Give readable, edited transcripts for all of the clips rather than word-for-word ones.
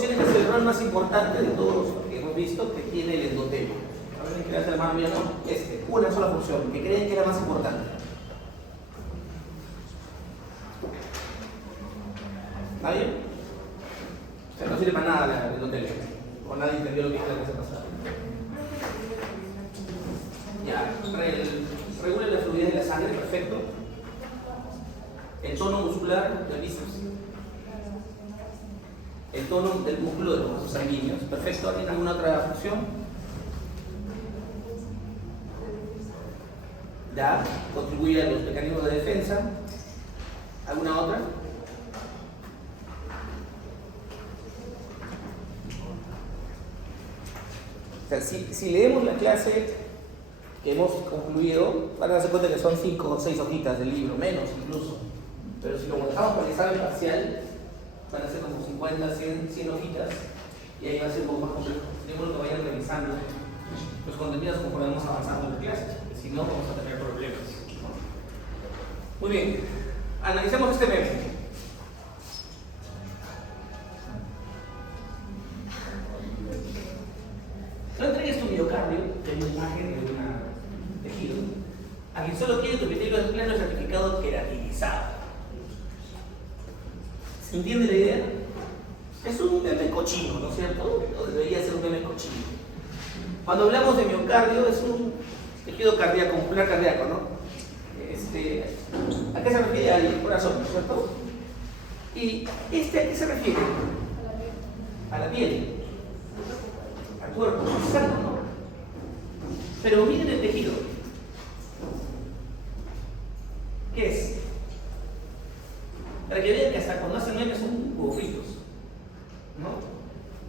tienen que ser el rol más importante de todos los que hemos visto que tiene el endotelio. A ver, que la mano mía, no, una sola función, que creen que era más importante. ¿Nadie? O sea, no sirve para nada el endotelio. O nadie entendió lo que dije la clase pasada. Ya, regula la fluidez de la sangre, perfecto. El tono muscular del bíceps. El tono del músculo de los vasos sanguíneos. Perfecto. ¿Tiene alguna otra función? Ya, contribuye a los mecanismos de defensa. ¿Alguna otra? O sea, si leemos la clase que hemos concluido, van a darse cuenta que son 5 o 6 hojitas del libro, menos incluso. Pero si lo dejamos para el examen parcial, van a ser como 50, 100 hojitas, y ahí va a ser un poco más complejo. Yo creo que vayan revisando los contenidos conforme vamos avanzando en la clase, porque si no vamos a tener problemas. Muy bien, analicemos este meme. No entregues tu miocardio, que hay una imagen de un tejido, a quien solo quiere tu epitelio plano certificado queratinizado. ¿Se entiende la idea? Es un meme cochino, ¿no es cierto? O debería ser un meme cochino. Cuando hablamos de miocardio, es un tejido cardíaco, muscular cardíaco, ¿no? ¿A qué se refiere? Al corazón, ¿no es cierto? ¿Y a qué se refiere? A la piel. Al cuerpo, exacto, ¿no? Pero miren el tejido. ¿Qué es? Para que vean que hasta cuando hacen memes son burritos, ¿no?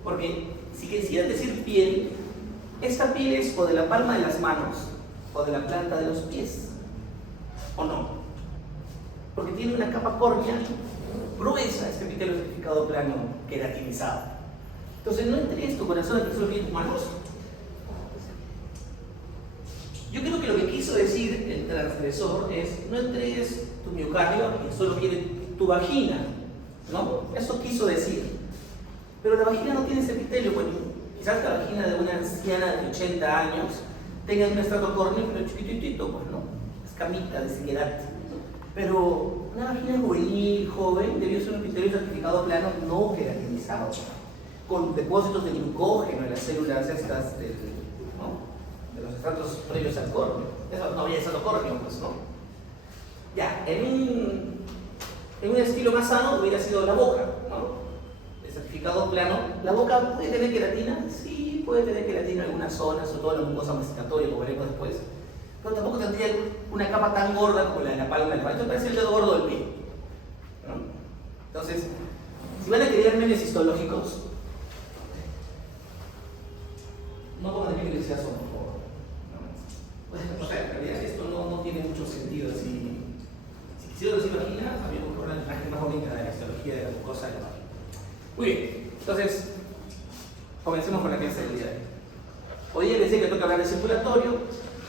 Porque si quisieran decir piel, esta piel es o de la palma de las manos o de la planta de los pies, ¿o no? Porque tiene una capa córnea gruesa, este epitelio certificado plano queratinizado. Entonces no entregues tu corazón a que solo quieren tus manos. Yo creo que lo que quiso decir el transgresor es: no entregues tu miocardio a quien solo quiere tu vagina, ¿no? Eso quiso decir. Pero la vagina no tiene ese epitelio. Bueno, quizás la vagina de una anciana de 80 años tenga un estrato córneo, pero chiquitito, pues, ¿no? Escamita de sequedad. Pero una vagina juvenil, joven, debió ser un epitelio certificado plano no queratinizado, con depósitos de glucógeno en las células estas de los estratos previos al córneo. Eso no había estrato córneo, pues, ¿no? Ya, en un estilo más sano hubiera sido la boca, ¿no? El certificado plano. ¿La boca puede tener queratina? Sí, puede tener queratina en algunas zonas, sobre todo en la mucosa masticatoria, como veremos después. Pero tampoco tendría una capa tan gorda como la de la palma del mano. Esto parece el dedo gordo del pie, ¿no? Entonces, si van a querer memes histológicos, no pongan de qué son, por favor. ¿No? O sea, en realidad esto no tiene mucho sentido. Si quisiera decir vagina, había que buscar una imagen más bonita de la histología de la mucosa de la vagina. Muy bien, entonces, comencemos con la clase del día de hoy. Hoy día les decía que toca hablar de circulatorio.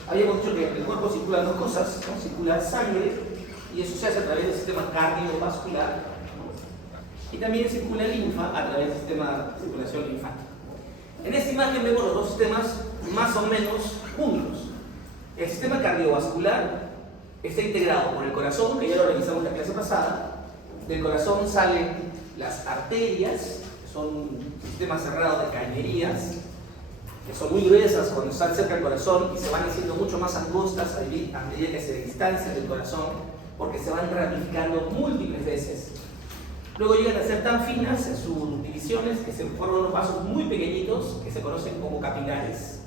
Habíamos dicho que en el cuerpo circulan dos cosas, ¿no? Circula sangre, y eso se hace a través del sistema cardiovascular, ¿no? Y también circula linfa a través del sistema de circulación linfática. En esta imagen vemos los dos sistemas más o menos juntos. El sistema cardiovascular está integrado por el corazón, que ya lo revisamos en la clase pasada. Del corazón salen las arterias, que son un sistema cerrado de cañerías, que son muy gruesas cuando están cerca del corazón y se van haciendo mucho más angostas a medida que se distancian del corazón, porque se van ramificando múltiples veces. Luego llegan a ser tan finas en sus divisiones que se forman unos vasos muy pequeñitos que se conocen como capilares.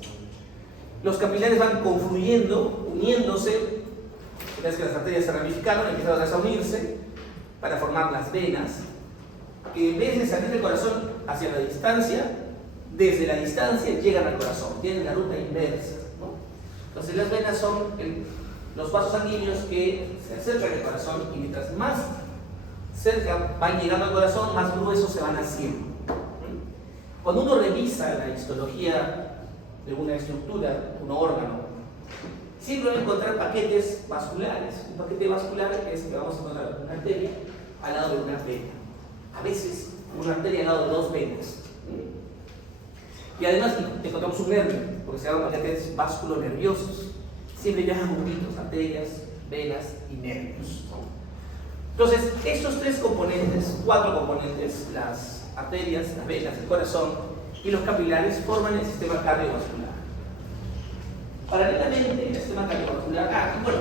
Los capilares van confluyendo, uniéndose. Una vez que las arterias se ramificaron, empiezan a unirse para formar las venas, que en vez de salir del corazón hacia la distancia, desde la distancia llegan al corazón, tienen la ruta inversa, ¿no? Entonces las venas son los vasos sanguíneos que se acercan al corazón, y mientras más cerca van llegando al corazón, más gruesos se van haciendo. Cuando uno revisa la histología de una estructura, de un órgano, siempre va a encontrar paquetes vasculares. Un paquete vascular es que vamos a encontrar una arteria al lado de una vena. A veces una arteria al lado de dos venas. Y además encontramos un nervio, porque se llaman paquetes vasculonerviosos. Siempre viajan juntitos, arterias, venas y nervios. Entonces, estos tres componentes, cuatro componentes, las arterias, las venas, el corazón y los capilares, forman el sistema cardiovascular. Paralelamente, el sistema cardiovascular, bueno,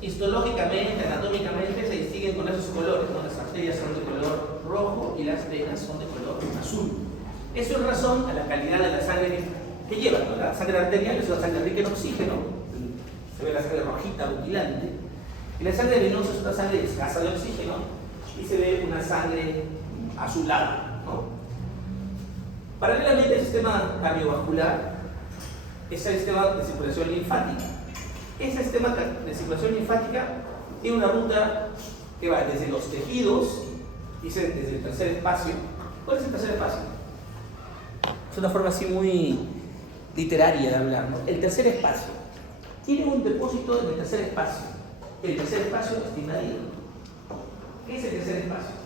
histológicamente, anatómicamente, se distinguen con esos colores, ¿no? Las arterias son de color rojo y las venas son de color azul. Eso es razón a la calidad de la sangre que llevan, ¿no? La sangre arterial es una sangre rica en oxígeno, se ve la sangre rojita, rutilante, y la sangre venosa es una sangre escasa de oxígeno y se ve una sangre azulada, ¿no? Paralelamente al sistema cardiovascular es el sistema de circulación linfática. Ese sistema de circulación linfática tiene una ruta que va desde los tejidos, dice desde el tercer espacio. ¿Cuál es el tercer espacio? Es una forma así muy literaria de hablar, ¿no? El tercer espacio tiene un depósito en el tercer espacio. El tercer espacio está invadido. ¿Qué es el tercer espacio?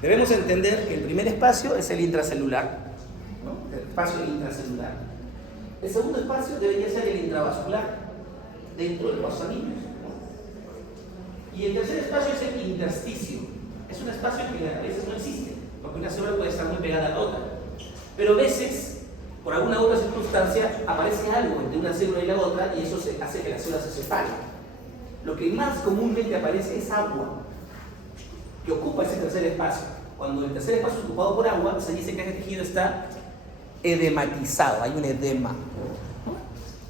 Debemos entender que el primer espacio es el intracelular, ¿no? El espacio intracelular. El segundo espacio debería ser el intravascular, dentro de los vasos sanguíneos, ¿no? Y el tercer espacio es el intersticio. Es un espacio que a veces no existe, porque una célula puede estar muy pegada a la otra. Pero a veces, por alguna otra circunstancia, aparece algo entre una célula y la otra y eso hace que la célula se separe. Lo que más comúnmente aparece es agua, que ocupa ese tercer espacio. Cuando el tercer espacio es ocupado por agua, se dice que ese tejido está edematizado, hay un edema.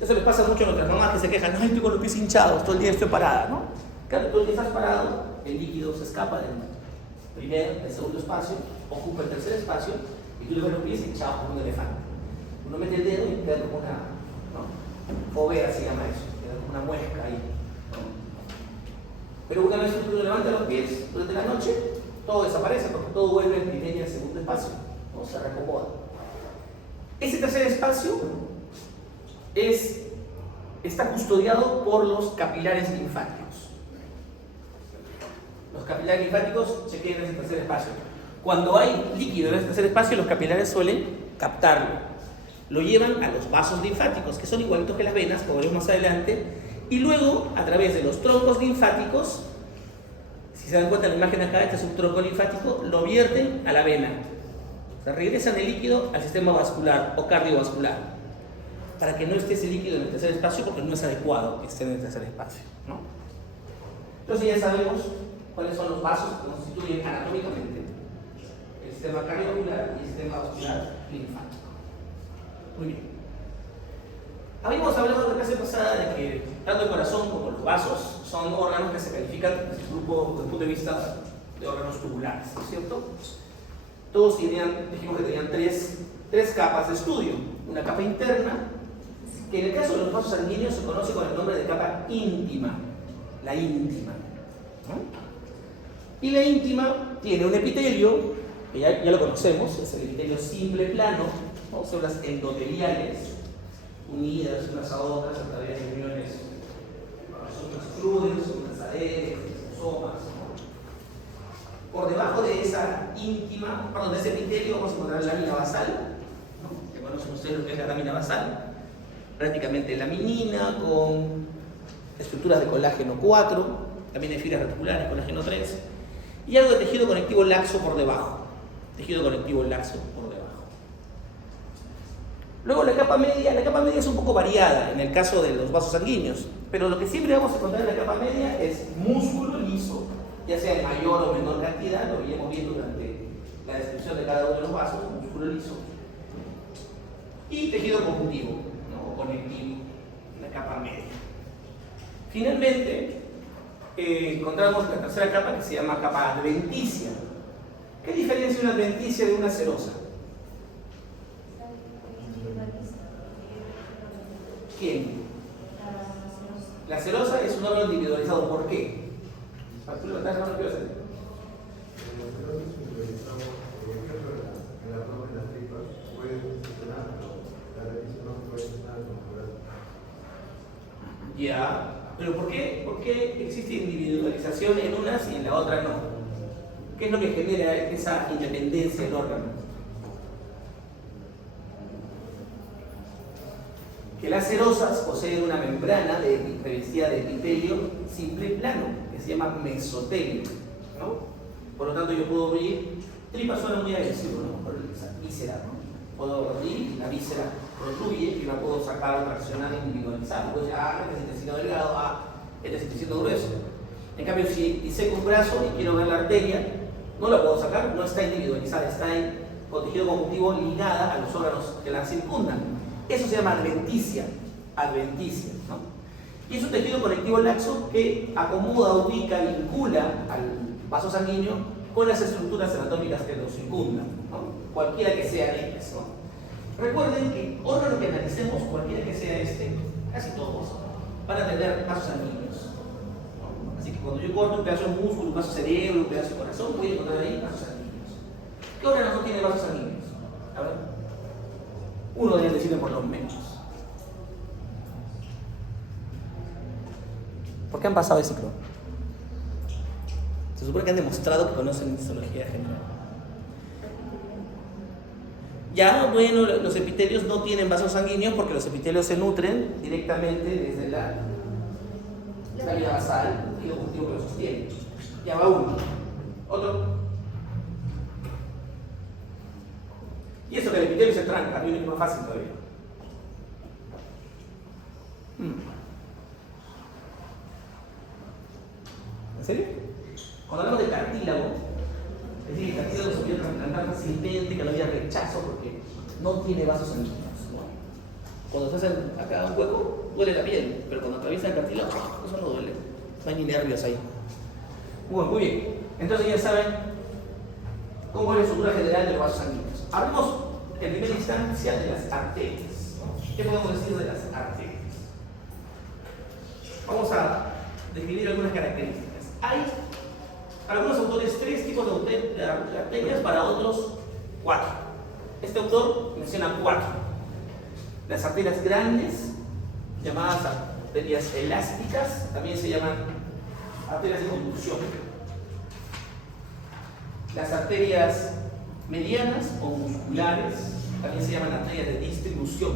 Eso les pasa mucho a nuestras mamás que se quejan, ay, estoy con los pies hinchados, todo el día estoy parada, ¿no? Claro, todo el día estás parado, el líquido se escapa del primer, del segundo espacio, ocupa el tercer espacio y tú le ves los pies hinchados como un elefante. Uno mete el dedo y queda como una, ¿no? Fobera se llama eso, queda como una muesca ahí, ¿no? Pero una vez que tú levantas los pies durante la noche, todo desaparece porque todo vuelve al primer y al segundo espacio, ¿no? Se reacomoda. Ese tercer espacio está custodiado por los capilares linfáticos. Los capilares linfáticos se quedan en ese tercer espacio. Cuando hay líquido en ese tercer espacio, los capilares suelen captarlo. Lo llevan a los vasos linfáticos, que son igualitos que las venas, como veremos más adelante, y luego, a través de los troncos linfáticos, si se dan cuenta en la imagen acá, este es un tronco linfático, lo vierten a la vena. O sea, regresan el líquido al sistema vascular o cardiovascular, para que no esté ese líquido en el tercer espacio, porque no es adecuado que esté en el tercer espacio, ¿no? Entonces ya sabemos cuáles son los vasos que constituyen anatómicamente el sistema cardiovascular y el sistema vascular linfático. Muy bien. Habíamos hablado en la clase pasada de que tanto el corazón como los vasos son órganos que se califican desde el punto de vista de órganos tubulares, ¿no es cierto? Todos dijimos que tenían tres capas de estudio. Una capa interna, que en el caso de los vasos sanguíneos se conoce con el nombre de capa íntima, la íntima, ¿no? Y la íntima tiene un epitelio, que ya lo conocemos, es el epitelio simple plano, ¿no? Células endoteliales unidas unas a otras a través de uniones, son unas crudes, son unas adheres, somas, ¿no? Por debajo de esa íntima, perdón, de ese epitelio vamos a encontrar la lámina basal, ¿no? Que conocen ustedes lo que es la lámina basal, prácticamente laminina con estructuras de colágeno 4, también hay fibras reticulares, colágeno 3, y algo de tejido conectivo laxo por debajo. Tejido conectivo laxo por debajo. Luego la capa media es un poco variada en el caso de los vasos sanguíneos, pero lo que siempre vamos a encontrar en la capa media es músculo liso, ya sea en mayor o menor cantidad, lo iremos viendo durante la descripción de cada uno de los vasos, músculo liso, y tejido conjuntivo, ¿no? O conectivo, en la capa media. Finalmente, encontramos la tercera capa que se llama capa adventicia. ¿Qué diferencia una adventicia de una serosa? ¿Quién? La serosa es un órgano individualizado. ¿Por qué? ¿Para tú lo estás llamando? ¿Qué vas a hacer? Ya. Pero ¿por qué existe individualización en unas y en la otra no? ¿Qué es lo que genera esa independencia del órgano? Que las serosas poseen una membrana revestida de epitelio simple plano, que se llama mesotelio, ¿no? Por lo tanto, yo puedo abrir, tripa suena muy agresivo, ¿no? Por esa víscera, ¿no? Puedo abrir, la víscera protruye y la puedo sacar, traccionar, individualizar. Puedo decir, este es intestino delgado, este es intestino grueso. En cambio, si diseco un brazo y quiero ver la arteria, no la puedo sacar, no está individualizada, está con tejido conjuntivo ligada a los órganos que la circundan. Eso se llama adventicia, ¿no? Y es un tejido conectivo laxo que acomoda, ubica, vincula al vaso sanguíneo con las estructuras anatómicas que lo circundan, ¿no? Cualquiera que sea ellas, ¿no? Recuerden que órgano que analicemos, cualquiera que sea casi todos van a tener vasos sanguíneos, ¿no? Así que cuando yo corto un pedazo de músculo, un pedazo de cerebro, un pedazo de corazón, voy a encontrar ahí vasos sanguíneos. ¿Qué órganos no tiene vasos sanguíneos? A ver. Uno debe decirme por lo menos. ¿Por qué han pasado de ciclo? Se supone que han demostrado que conocen histología general. Ya, bueno, los epitelios no tienen vasos sanguíneos porque los epitelios se nutren directamente desde la vía basal y el conjuntivo que lo sostiene. Ya va uno. Otro. Y eso que el epitelio se tranca, hay uno que es más fácil todavía. ¿En serio? Cuando hablamos de cartílago, es decir, el cartílago se puede trasplantar fácilmente, que no había rechazo porque no tiene vasos sanguíneos. Cuando se hace acá un hueco, duele la piel, pero cuando atraviesa el cartílago, eso no duele. No hay ni nervios ahí. Bueno, muy bien. Entonces ya saben cómo es la estructura general de los vasos sanguíneos. Hablemos en primera instancia de las arterias. ¿Qué podemos decir de las arterias? Vamos a describir algunas características. Hay, para algunos autores, 3 tipos de arterias, para otros 4. Este autor menciona 4. Las arterias grandes, llamadas arterias elásticas, también se llaman arterias de conducción. Las arterias medianas o musculares también se llaman arterias de distribución,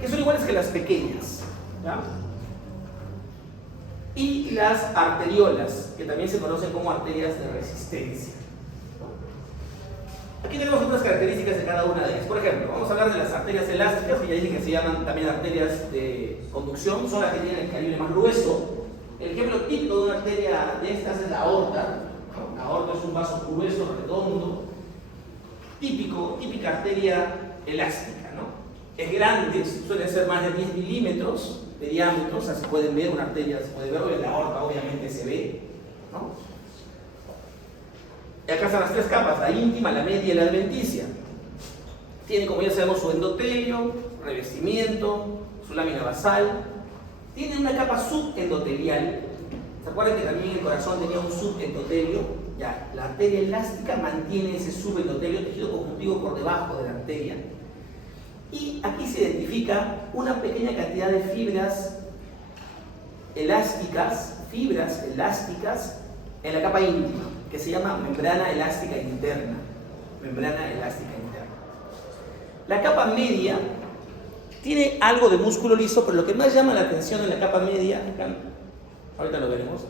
que son iguales que las pequeñas, ¿ya? Y las arteriolas, que también se conocen como arterias de resistencia. Aquí tenemos otras características de cada una de ellas. Por ejemplo, vamos a hablar de las arterias elásticas, que ya dije que se llaman también arterias de conducción, son las que tienen el calibre más grueso. El ejemplo típico de una arteria de estas es la aorta. La aorta es un vaso grueso, redondo, típica arteria elástica, ¿no? Es grande, suele ser más de 10 milímetros de diámetro, o sea, se pueden ver, una arteria se puede ver, en la aorta obviamente se ve, ¿no? Y acá están las 3 capas, la íntima, la media y la adventicia. Tiene, como ya sabemos, su endotelio, revestimiento, su lámina basal. Tiene una capa subendotelial. ¿Se acuerdan que también el corazón tenía un subendotelio? Ya, la arteria elástica mantiene ese subendotelio, tejido conjuntivo por debajo de la arteria. Y aquí se identifica una pequeña cantidad de fibras elásticas en la capa íntima, que se llama membrana elástica interna. Membrana elástica interna. La capa media tiene algo de músculo liso, pero lo que más llama la atención en la capa media, acá, ahorita lo veremos,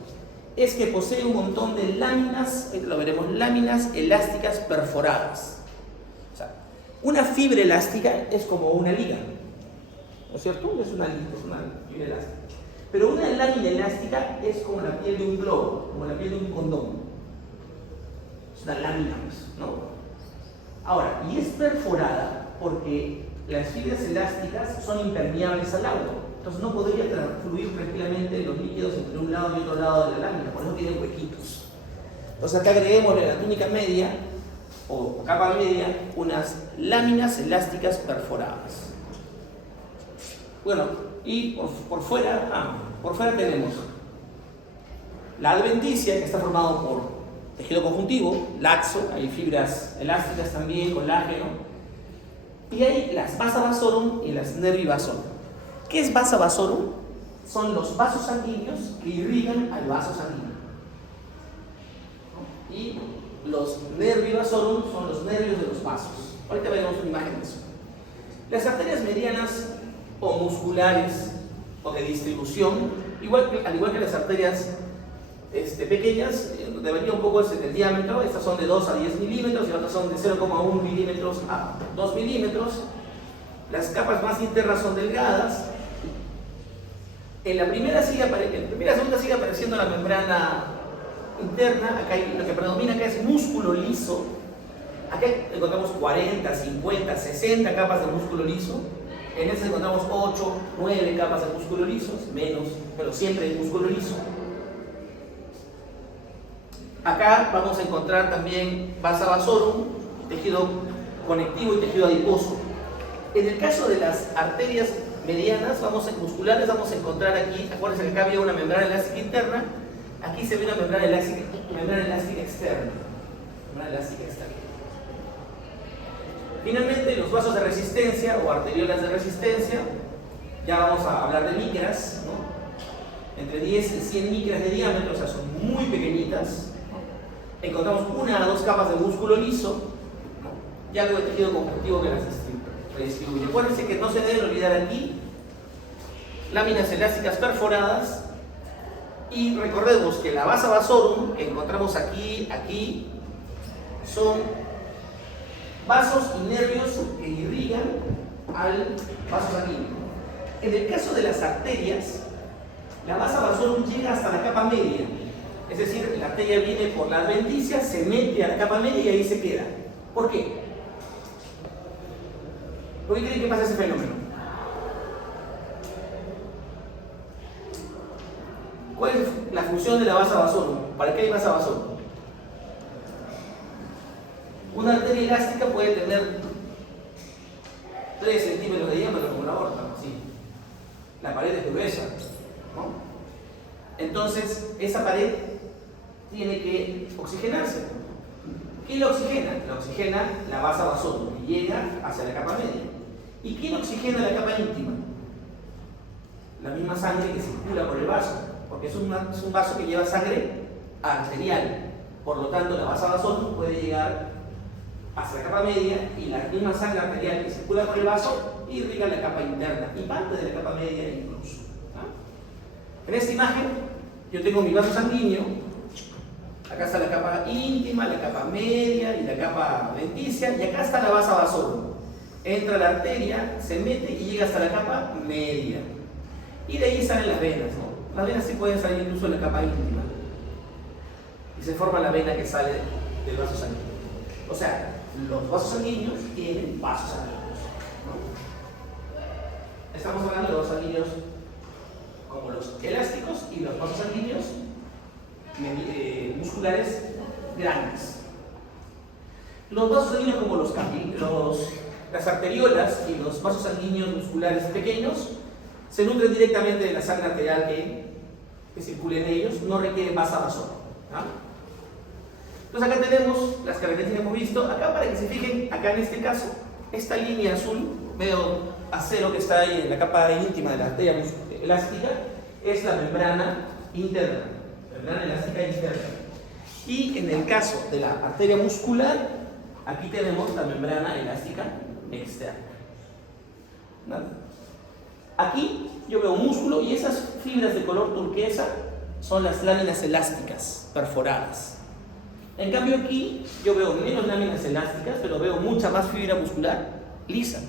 es que posee un montón de láminas, lo veremos, láminas elásticas perforadas. O sea, una fibra elástica es como una liga, ¿no es cierto? Es una fibra elástica. Pero una lámina elástica es como la piel de un globo, como la piel de un condón. Es una lámina, ¿no? Ahora, y es perforada porque las fibras elásticas son impermeables al agua. Entonces no podría fluir tranquilamente los líquidos entre un lado y otro lado de la lámina, por eso tienen huequitos. Entonces acá agreguemos en la túnica media, o capa media, unas láminas elásticas perforadas. Bueno, y por fuera tenemos la adventicia, que está formado por tejido conjuntivo, laxo, hay fibras elásticas también, colágeno, y hay las vasa vasorum y las nervi vasorum. ¿Qué es vasa vasorum? son los vasos sanguíneos que irrigan al vaso sanguíneo. Y los nervi vasorum son los nervios de los vasos. Ahorita veremos una imagen de eso. Las arterias medianas o musculares o de distribución, al igual que las arterias pequeñas, debería un poco ser el diámetro. Estas son de 2 a 10 milímetros y otras son de 0,1 milímetros a 2 milímetros. Las capas más internas son delgadas. En la primera segunda sigue apareciendo la membrana interna. Acá lo que predomina acá es músculo liso. Acá encontramos 40, 50, 60 capas de músculo liso. En este encontramos 8, 9 capas de músculo liso, menos, pero siempre hay músculo liso. Acá vamos a encontrar también vasa vasorum, tejido conectivo y tejido adiposo. En el caso de las arterias medianas, musculares, vamos a encontrar aquí, acuérdense que acá había una membrana elástica interna, aquí se ve una membrana elástica externa. Finalmente, los vasos de resistencia o arteriolas de resistencia, ya vamos a hablar de micras, ¿no? Entre 10 y 100 micras de diámetro, o sea, son muy pequeñitas. Encontramos 1 a 2 capas de músculo liso, ¿no? Y algo de tejido conjuntivo que las redistribuye. Acuérdense que no se deben olvidar aquí láminas elásticas perforadas, y recordemos que la vasa vasorum que encontramos aquí, son vasos y nervios que irrigan al vaso sanguíneo. En el caso de las arterias, la vasa vasorum llega hasta la capa media, es decir, la arteria viene por la adventicia, se mete a la capa media y ahí se queda. ¿Por qué? ¿Por qué creen que pasa ese fenómeno? ¿Cuál es la función de la vasa vasorum? ¿Para qué hay vasa vasorum? Una arteria elástica puede tener 3 centímetros de diámetro como la aorta, ¿sí? La pared es gruesa, ¿no? Entonces, esa pared tiene que oxigenarse. ¿Quién la oxigena? La oxigena la vasa vasorum, que llega hacia la capa media. ¿Y quién oxigena la capa íntima? La misma sangre que circula por el vaso, porque es un vaso que lleva sangre arterial. Por lo tanto, la vasa vasorum puede llegar hacia la capa media y la misma sangre arterial que circula por el vaso irriga la capa interna y parte de la capa media incluso. ¿No? En esta imagen yo tengo mi vaso sanguíneo, acá está la capa íntima, la capa media y la capa adventicia, y acá está la vasa vasorum. Entra la arteria, se mete y llega hasta la capa media. Y de ahí salen las venas, ¿no? Las venas sí pueden salir incluso en la capa íntima. Y se forma la vena que sale del vaso sanguíneo. O sea, los vasos sanguíneos tienen vasos sanguíneos, ¿no? Estamos hablando de vasos sanguíneos como los elásticos y los vasos sanguíneos musculares grandes. Los vasos sanguíneos como las arteriolas y los vasos sanguíneos musculares pequeños se nutren directamente de la sangre arterial que circula en ellos, no requieren vasa vasorum, ¿no? Entonces acá tenemos las características que hemos visto. Acá, para que se fijen, acá en este caso, esta línea azul, medio acero que está ahí en la capa íntima de la arteria elástica, es la membrana interna, membrana elástica interna. Y en el caso de la arteria muscular, aquí tenemos la membrana elástica externa. ¿Vale? Aquí yo veo un músculo y esas fibras de color turquesa son las láminas elásticas perforadas. En cambio aquí yo veo menos láminas elásticas, pero veo mucha más fibra muscular lisa.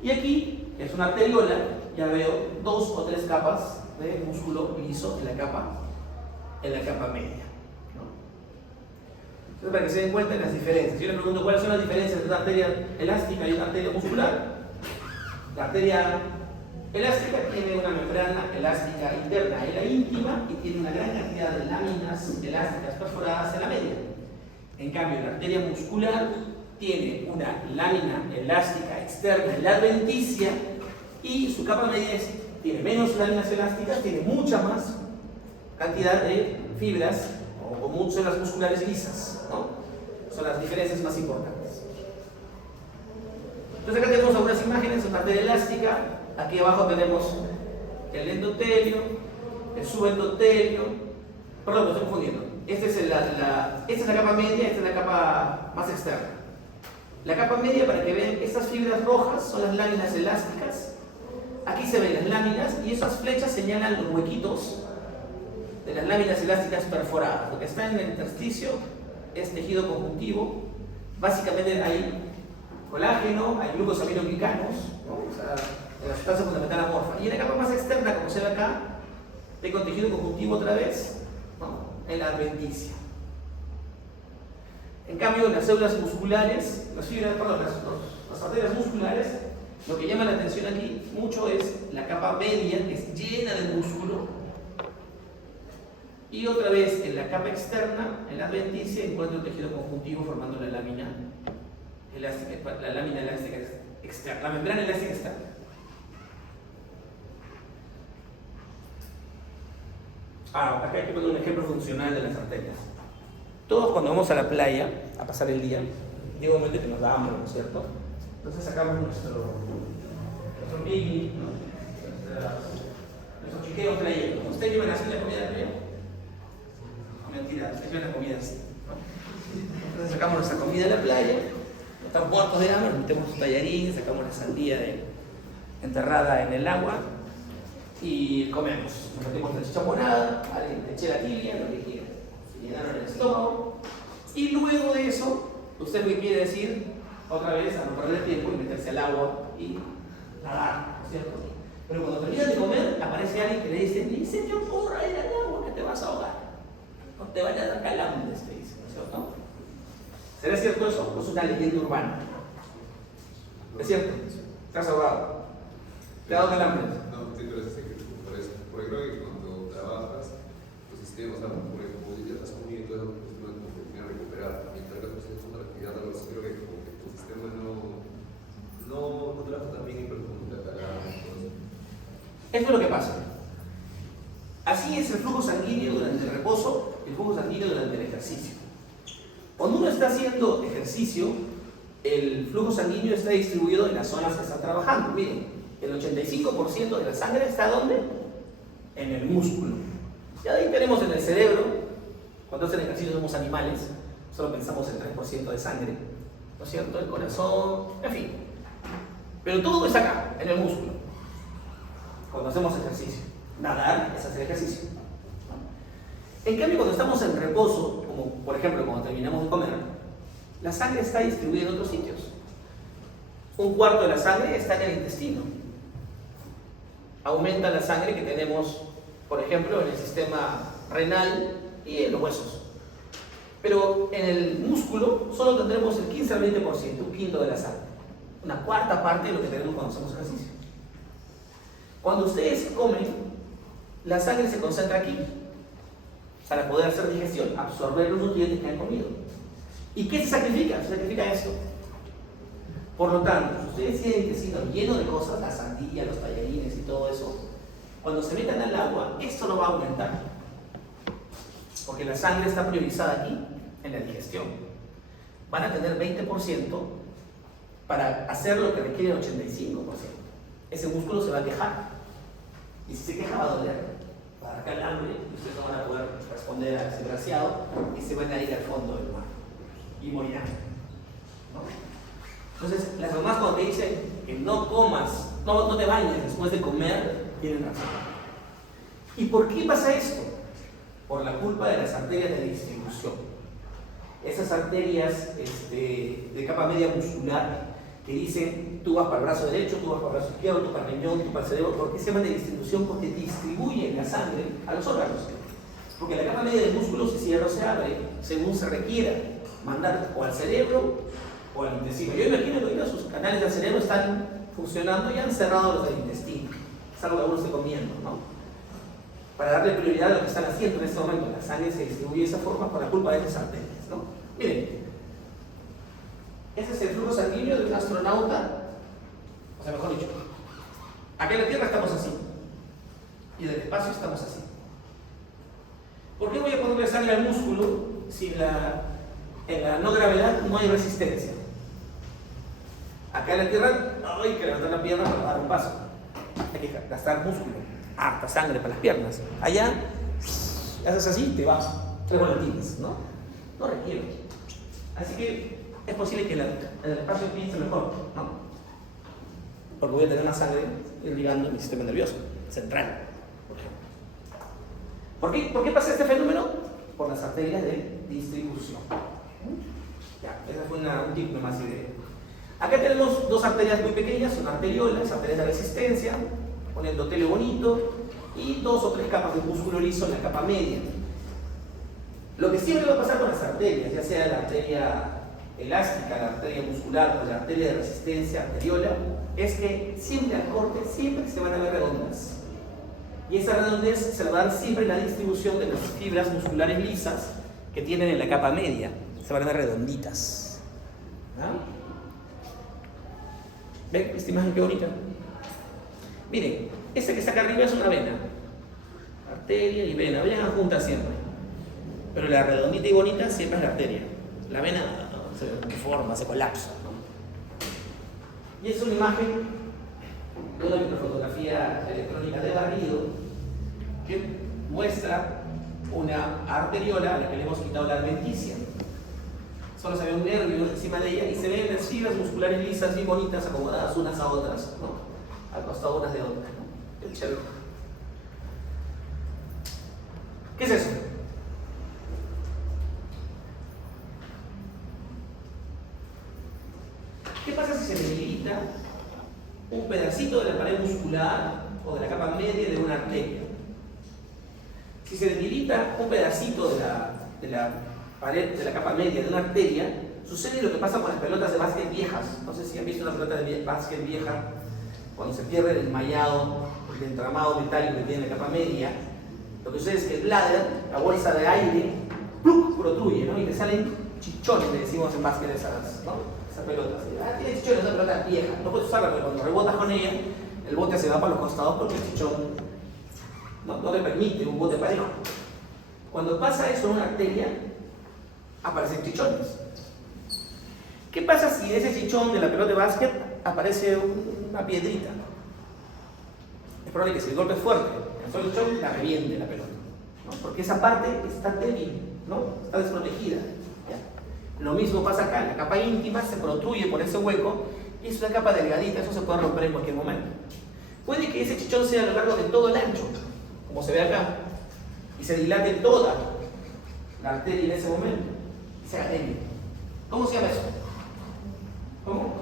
Y aquí, que es una arteriola, ya veo 2 o 3 capas de músculo liso en la capa media, ¿no? Entonces, para que se den cuenta de las diferencias. Yo les pregunto cuáles son las diferencias entre una arteria elástica y una arteria muscular. La arteria elástica tiene una membrana elástica interna en la íntima y tiene una gran cantidad de láminas elásticas perforadas en la media. En cambio, la arteria muscular tiene una lámina elástica externa en la adventicia y su capa media tiene menos láminas elásticas, tiene mucha más cantidad de fibras o muchas células musculares lisas, ¿no? Son las diferencias más importantes. Entonces acá tenemos algunas imágenes de una arteria elástica. Aquí abajo tenemos el endotelio, el subendotelio, perdón, me estoy confundiendo. Esta es la capa media, esta es la capa más externa. La capa media, para que vean, estas fibras rojas son las láminas elásticas. Aquí se ven las láminas y esas flechas señalan los huequitos de las láminas elásticas perforadas. Lo que está en el intersticio es tejido conjuntivo. Básicamente hay colágeno, hay glucosaminoglicanos, ¿no? O sea, la sustancia fundamental amorfa. Y en la capa más externa, como se ve acá, tengo tejido conjuntivo otra vez, ¿no? En la adventicia. En cambio, las células musculares, las arterias musculares, lo que llama la atención aquí mucho es la capa media, que es llena de músculo. Y otra vez, en la capa externa, en la adventicia, encuentro el tejido conjuntivo formando la lámina elástica, externa, la membrana elástica externa. Acá hay que poner un ejemplo funcional de las arterias. Todos cuando vamos a la playa a pasar el día, llega un momento que nos da hambre, ¿no es cierto? Entonces sacamos nuestro picnic, ¿no? Nuestros chiqueos playeros. ¿Ustedes llevan así la comida de la playa? No, mentira, ustedes llevan la comida así, ¿no? Entonces sacamos nuestra comida de la playa, estamos muertos de hambre, metemos un tallarín, sacamos la sandía enterrada en el agua y comemos. Nos metemos la chichamonada, lechera tibia, lo que quieran. Se llenaron el estómago. Y luego de eso, usted lo que quiere decir, otra vez, a no perder tiempo y meterse al agua y nadar, ¿no es cierto? Pero cuando terminas de comer, aparece alguien que le dice: ni se te ocurra ir al agua que te vas a ahogar. No te vayas a dar calambres, te dice, ¿no es cierto? ¿Será cierto eso? ¿O es una leyenda urbana? ¿Es cierto? ¿Estás ahogado? ¿Te ha dado calambres? No, sí, pero es por eso. Porque creo que cuando trabajas, los sistemas, por ejemplo, ya estás comiendo y todo eso, pues no es como que tienes que recuperar. Mientras que haces otra actividad, algo así, creo que como que tu sistema no trabaja tan bien y perjudica la Esto es lo que pasa. Así es el flujo sanguíneo durante el reposo, el flujo sanguíneo durante el ejercicio. Cuando uno está haciendo ejercicio, el flujo sanguíneo está distribuido en las zonas que están trabajando. Miren, el 85% de la sangre está ¿dónde? En el músculo. Y ahí tenemos en el cerebro, cuando hacen ejercicio somos animales, solo pensamos en 3% de sangre, ¿no es cierto? El corazón, en fin. Pero todo es acá, en el músculo, cuando hacemos ejercicio. Nadar es hacer ejercicio. En cambio, cuando estamos en reposo, como por ejemplo cuando terminamos de comer, la sangre está distribuida en otros sitios. Un cuarto de la sangre está en el intestino. Aumenta la sangre que tenemos, por ejemplo, en el sistema renal y en los huesos. Pero en el músculo solo tendremos el 15 al 20%, un quinto de la sangre. Una cuarta parte de lo que tenemos cuando hacemos ejercicio. Cuando ustedes comen, la sangre se concentra aquí para poder hacer digestión, absorber los nutrientes que han comido. ¿Y qué se sacrifica? Se sacrifica esto. Por lo tanto, si ustedes tienen el intestino lleno de cosas, la sandía, los tallarines y todo eso, cuando se metan al agua, esto no va a aumentar. Porque la sangre está priorizada aquí, en la digestión. Van a tener 20% para hacer lo que requiere el 85%. Ese músculo se va a quejar. Y si se queja va a doler, va a dar calambre, y ustedes no van a poder responder a ese braseado y se van a ir al fondo del mar y morirán, ¿no? Entonces, las mamás cuando te dicen que no comas, no te bañes después de comer, tienen razón. ¿Y por qué pasa esto? Por la culpa de las arterias de distribución. Esas arterias de capa media muscular que dicen: tú vas para el brazo derecho, tú vas para el brazo izquierdo, tú para el riñón, tú para el cerebro. ¿Por qué se llama de distribución? Porque distribuyen la sangre a los órganos. Porque la capa media del músculo se cierra o se abre según se requiera mandar o al cerebro o al intestino. Yo imagino que ahorita sus canales del cerebro están funcionando y han cerrado los del intestino. Es algo que uno esté comiendo, ¿no? Para darle prioridad a lo que están haciendo en este momento. La sangre se distribuye de esa forma por la culpa de esas arterias, ¿no? Miren, ese es el flujo sanguíneo de un astronauta, o sea, mejor dicho, acá en la Tierra estamos así, y en el espacio estamos así. ¿Por qué voy a ponerle sangre al músculo si en la no gravedad no hay resistencia? Acá en la Tierra no hay que levantar la pierna para dar un paso, hay que gastar músculo. harta sangre para las piernas. Allá, haces así, te vas 3 volantines, ¿no? No requiere. Así que es posible que el espacio piense mejor, ¿no? Porque voy a tener más sangre irrigando mi sistema nervioso central, por ejemplo. ¿Por qué pasa este fenómeno? Por las arterias de distribución. Ya, esa fue un tip nomás de. Acá tenemos 2 arterias muy pequeñas, son arteriolas, arterias de resistencia, con endotelio bonito y 2 o 3 capas de músculo liso en la capa media. Lo que siempre va a pasar con las arterias, ya sea la arteria elástica, la arteria muscular o la arteria de resistencia arteriola, es que siempre al corte, siempre se van a ver redondas. Y esa redondez se va a dar siempre en la distribución de las fibras musculares lisas que tienen en la capa media. Se van a ver redonditas. ¿Ah? ¿Ven esta imagen qué bonita? Miren, esta que está acá arriba es una vena. Arteria y vena, vayan juntas siempre. Pero la redondita y bonita siempre es la arteria. La vena se deforma, se colapsa, ¿no? Y es una imagen de una microfotografía electrónica de barrido que muestra una arteriola a la que le hemos quitado la adventicia. Solo se ve un nervio encima de ella y se ven las fibras musculares lisas bien bonitas acomodadas unas a otras, ¿no? Al costado unas de otras, ¿no? El chévere. ¿Qué es eso? ¿Qué pasa si se debilita un pedacito de la pared muscular o de la capa media de una arteria? Si se debilita un pedacito de la pared de la capa media de una arteria, sucede lo que pasa con las pelotas de básquet viejas. No sé si han visto una pelota de básquet vieja, cuando se pierde el mallado, el entramado metálico que tiene la capa media, lo que sucede es que el bladder, la bolsa de aire, ¡pluc!, protruye, ¿no? Y le salen chichones, le decimos en básquet esas, ¿no? Esas pelotas. Tiene chichones, esa pelota vieja, no puedes usarla porque cuando rebotas con ella, el bote se va para los costados porque el chichón no te permite un bote parejo. Cuando pasa eso en una arteria, aparecen chichones. ¿Qué pasa si en ese chichón de la pelota de básquet aparece una piedrita? Es probable que si el golpe es fuerte, el chichón la reviente la pelota, ¿no? Porque esa parte está débil, ¿no? Está desprotegida. ¿Ya? Lo mismo pasa acá, la capa íntima se protruye por ese hueco y es una capa delgadita, eso se puede romper en cualquier momento. Puede que ese chichón sea a lo largo de todo el ancho, como se ve acá, y se dilate toda la arteria en ese momento, y se haga débil. ¿Cómo se llama eso? ¿Cómo?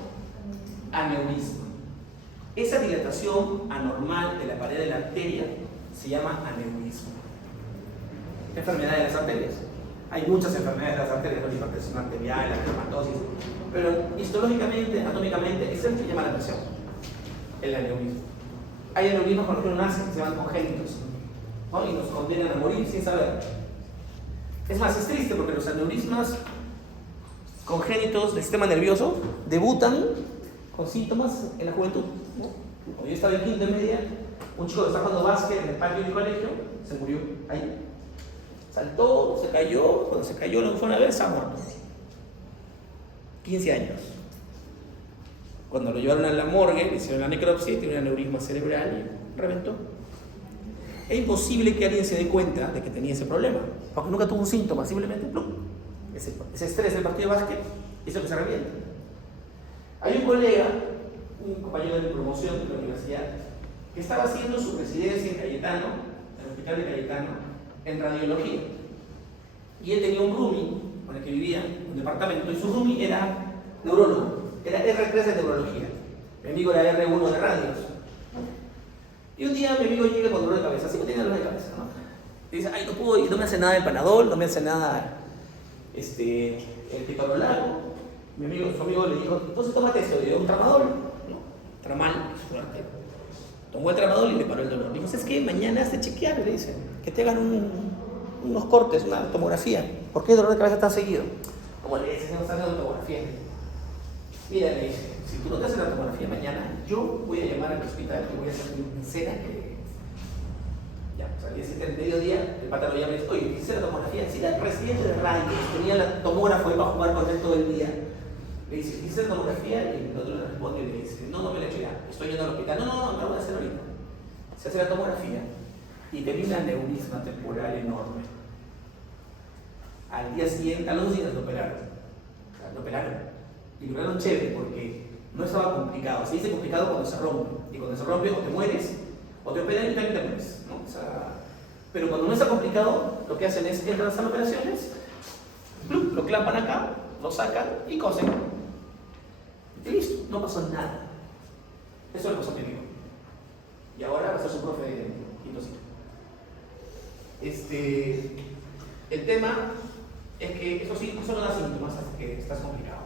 Aneurisma. Esa dilatación anormal de la pared de la arteria se llama aneurisma. Enfermedad de las arterias. Hay muchas enfermedades de las arterias, la hipertensión arterial, la dermatosis, pero histológicamente, anatómicamente, es el que llama la atención, el aneurisma. Hay aneurismas con los que no nacen, se llaman congénitos, ¿no? Y nos condenan a morir sin saber. Es más, es triste porque los aneurismas congénitos del sistema nervioso debutan con síntomas en la juventud, ¿no? Cuando yo estaba en quinto de media, un chico que estaba jugando básquet en el patio del colegio se murió ahí. Saltó, se cayó, cuando se cayó lo fueron a ver, se ha muerto. 15 años. Cuando lo llevaron a la morgue, le hicieron la necropsia y tiene un aneurisma cerebral y reventó. Es imposible que alguien se dé cuenta de que tenía ese problema, porque nunca tuvo un síntoma, simplemente ¡plum! Ese estrés del partido de básquet hizo que se reviente. Hay un colega, un compañero de mi promoción de la universidad, que estaba haciendo su residencia en Cayetano, en el hospital de Cayetano, en radiología. Y él tenía un roomie con el que vivía, un departamento, y su roomie era neurólogo, era R3 de neurología. Mi amigo era R1 de radios. Y un día mi amigo llega con dolor de cabeza, siempre tenía dolor de cabeza, ¿no? Y dice, ay, no puedo ir, no me hace nada el Panadol, no me hace nada el ketorolaco. Su amigo le dijo, entonces tómate esto, le dio un tramadol. No, tramal, fuerte. Tomó el tramadol y le paró el dolor. Le dijo, ¿sabes qué? Mañana has de chequear, le dice, que te hagan unos cortes, una tomografía. ¿Por qué el dolor de cabeza tan seguido? Como le dice, no está haciendo tomografía. Mira, le dice, si tú no te haces la tomografía mañana, yo voy a llamar al hospital y voy a hacer una cena que... Ya, o sea, el día el mediodía, el pata lo llama y dice, oye, ¿hiciste la tomografía? Sí, era el presidente de radio, tenía la tomógrafo y iba a jugar con él todo el día. Le dice, ¿hiciste la tomografía? Y el otro le responde y le dice, no me la he hecho ya, estoy yendo al hospital. No, me la voy a hacer ahorita. se hace la tomografía y tenía un aneurisma temporal enorme. Al día siguiente, a los 2 días lo operaron. O sea, lo operaron. Y lo operaron chévere porque no estaba complicado. Se dice complicado cuando se rompe. Y cuando se rompe o te mueres o te operan y también te mueres, ¿no? O sea, pero cuando no está complicado, lo que hacen es entran a las operaciones, lo clapan acá, lo sacan y cosen. Y listo, no pasó nada. Eso le pasó a mi amigo. Y ahora va a ser su profe de quinto ciclo. El tema es que eso sí, eso no da síntomas hasta que estás complicado.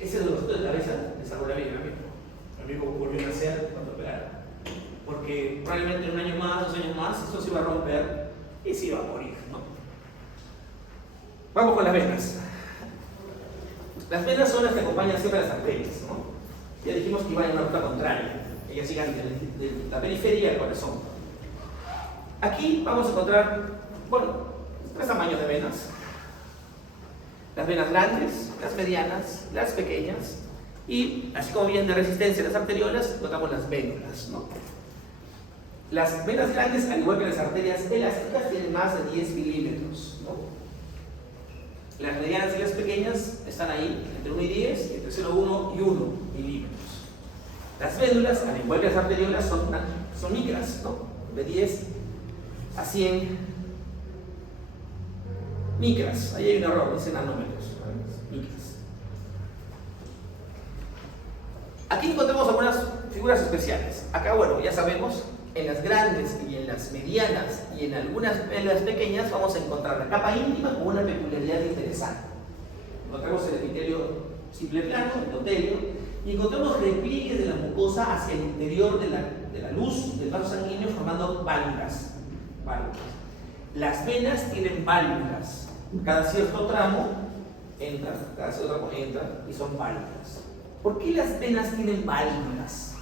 Ese dolorcito de cabeza le salvó la vida a mi amigo. Mi amigo volvió a nacer cuando operaron. Porque probablemente en 1 año más, 2 años más, esto se iba a romper y se iba a morir, ¿no? Vamos con las venas. Las venas son las que acompañan siempre a las arterias, ¿no? Ya dijimos que iban en una ruta contraria. Ellas sigan de la periferia al corazón. Aquí vamos a encontrar, bueno, 3 tamaños de venas. Las venas grandes, las medianas, las pequeñas. Y así como vienen de resistencia las arteriolas, notamos las vénulas, ¿no? Las venas grandes, al igual que las arterias elásticas, tienen más de 10 milímetros, ¿no? Las medianas y las pequeñas están ahí, entre 1 y 10, y entre 0,1 y 1 milímetros. Las vénulas, al igual que las arteriolas, son micras, ¿no? De 10 a 100 micras. Ahí hay un error, dice nanómetros. Micras. Aquí encontramos algunas figuras especiales. Acá, bueno, ya sabemos, en las grandes y en las medianas y en algunas en las pequeñas vamos a encontrar la capa íntima con una peculiaridad interesante. Encontramos el epitelio simple plano, el endotelio, y encontramos repliegues de la mucosa hacia el interior de la luz del vaso sanguíneo formando válvulas. Las venas tienen válvulas. Cada cierto tramo entra y son válvulas. ¿Por qué las venas tienen válvulas?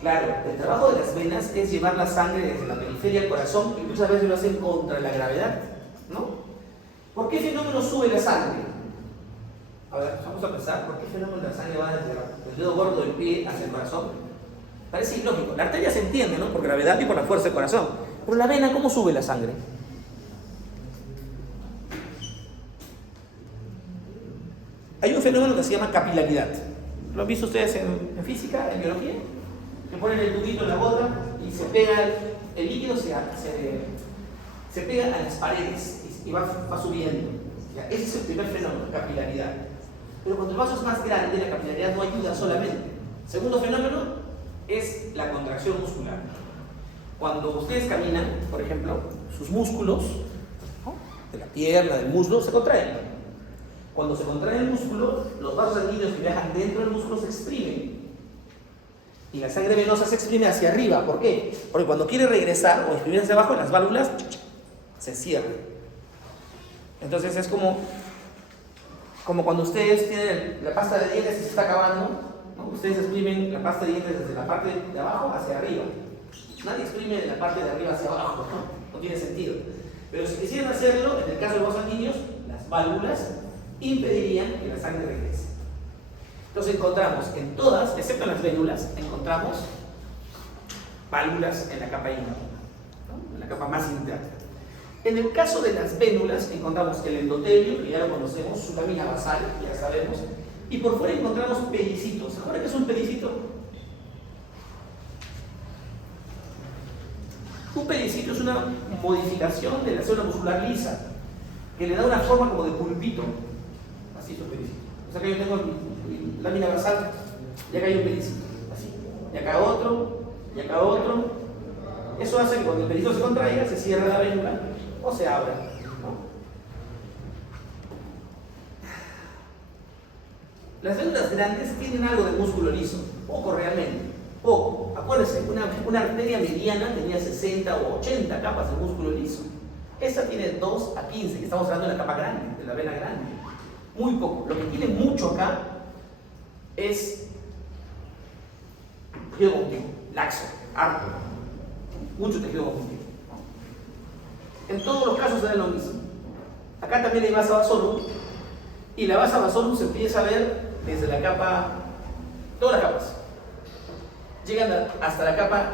Claro, el trabajo de las venas es llevar la sangre desde la periferia al corazón y muchas veces lo hacen contra la gravedad, ¿no? ¿Por qué fenómeno sube la sangre? A ver, vamos a pensar, ¿por qué fenómeno la sangre va desde el dedo gordo del pie hacia el corazón? Parece ilógico. La arteria se entiende, ¿no? Por gravedad y por la fuerza del corazón. Pero la vena, ¿cómo sube la sangre? Hay un fenómeno que se llama capilaridad. ¿Lo han visto ustedes en física, en biología? Que ponen el tubito en la gota y se pega, el líquido se pega a las paredes y va subiendo. ¿Ya? Ese es el primer fenómeno, capilaridad. Pero cuando el vaso es más grande, la capilaridad no ayuda solamente. Segundo fenómeno es la contracción muscular. Cuando ustedes caminan, por ejemplo, sus músculos, ¿no?, de la pierna, del muslo, se contraen. Cuando se contrae el músculo, los vasos sanguíneos que viajan dentro del músculo se exprimen. Y la sangre venosa se exprime hacia arriba. ¿Por qué? Porque cuando quiere regresar o exprimir hacia abajo, las válvulas se cierran. Entonces es como cuando ustedes tienen la pasta de dientes y se está acabando, ¿no? Ustedes exprimen la pasta de dientes desde la parte de abajo hacia arriba. Nadie exprime de la parte de arriba hacia abajo, no tiene sentido. Pero si quisieran hacerlo, en el caso de los vasos sanguíneos, las válvulas impedirían que la sangre regrese. Entonces encontramos en todas, excepto en las vénulas, encontramos válvulas en la capa íntima, ¿no?, en la capa más interna. En el caso de las vénulas encontramos el endotelio, que ya lo conocemos, su lámina basal, que ya sabemos, y por fuera encontramos pedicitos. ¿Se acuerdan qué es un pedicito? Un pedicito es una modificación de la célula muscular lisa, que le da una forma como de pulpito. Así es un pedicito. O sea que yo tengo mi lámina basal, y acá hay un pedicito, así. Y acá otro, y acá otro. Eso hace que cuando el pedicito se contraiga, se cierra la vénula o se abra, ¿no? Las vénulas grandes tienen algo de músculo liso, poco realmente, poco. Acuérdense, una arteria mediana tenía 60 o 80 capas de músculo liso. Esta tiene 2 a 15, que estamos hablando de la capa grande, de la vena grande. Muy poco. Lo que tiene mucho acá es tejido conjuntivo, laxo, harto. Mucho tejido conjuntivo. En todos los casos se da lo mismo. Acá también hay vasa vasorum, y la vasa vasorum se empieza a ver desde la capa, todas las capas, llegan hasta la capa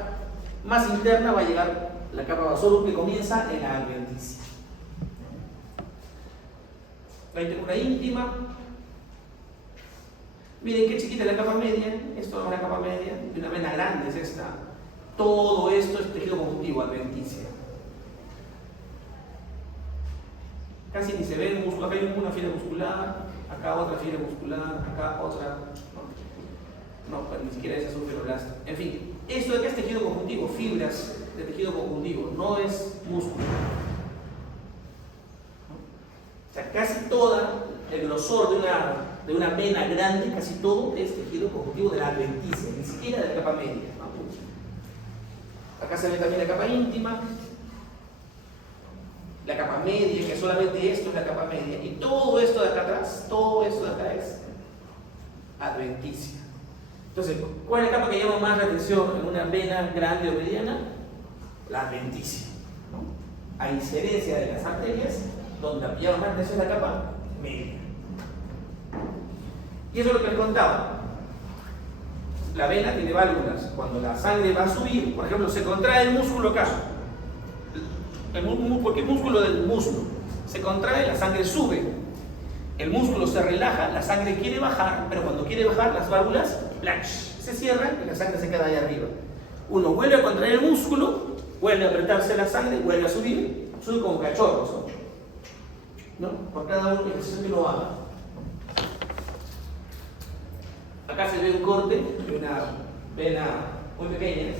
más interna, va a llegar la capa vasorum que comienza en la adventicia. Una íntima. Miren qué chiquita es la capa media. Esto es la capa media. Y una vena grande es esta. Todo esto es tejido conjuntivo, adventicia. Casi ni se ve el músculo. Acá hay una fibra muscular, acá otra fibra muscular, acá otra. No, pues ni siquiera esa es un fibroblasto. En fin, esto de acá es tejido conjuntivo, fibras de tejido conjuntivo, no es músculo. O sea, casi todo el grosor de una vena grande, casi todo es tejido conjuntivo de la adventicia, ni siquiera de la capa media. Acá se ve también la capa íntima, la capa media, que solamente esto es la capa media, y todo esto de acá atrás, todo esto de acá es adventicia. Entonces, ¿cuál es la capa que llama más la atención en una vena grande o mediana? La adventicia, ¿no? A injerencia de las arterias, donde la que llama más la atención es la capa media. Y eso es lo que les contaba. La vena tiene válvulas. Cuando la sangre va a subir, por ejemplo, se contrae el músculo acá. Porque el músculo del muslo se contrae, la sangre sube. El músculo se relaja, la sangre quiere bajar, pero cuando quiere bajar, las válvulas se cierran y la sangre se queda ahí arriba. Uno vuelve a contraer el músculo, vuelve a apretarse la sangre, vuelve a subir, sube como cachorros, ¿no? Por cada uno ejercicio que lo haga. Acá se ve un corte de una vena muy pequeña,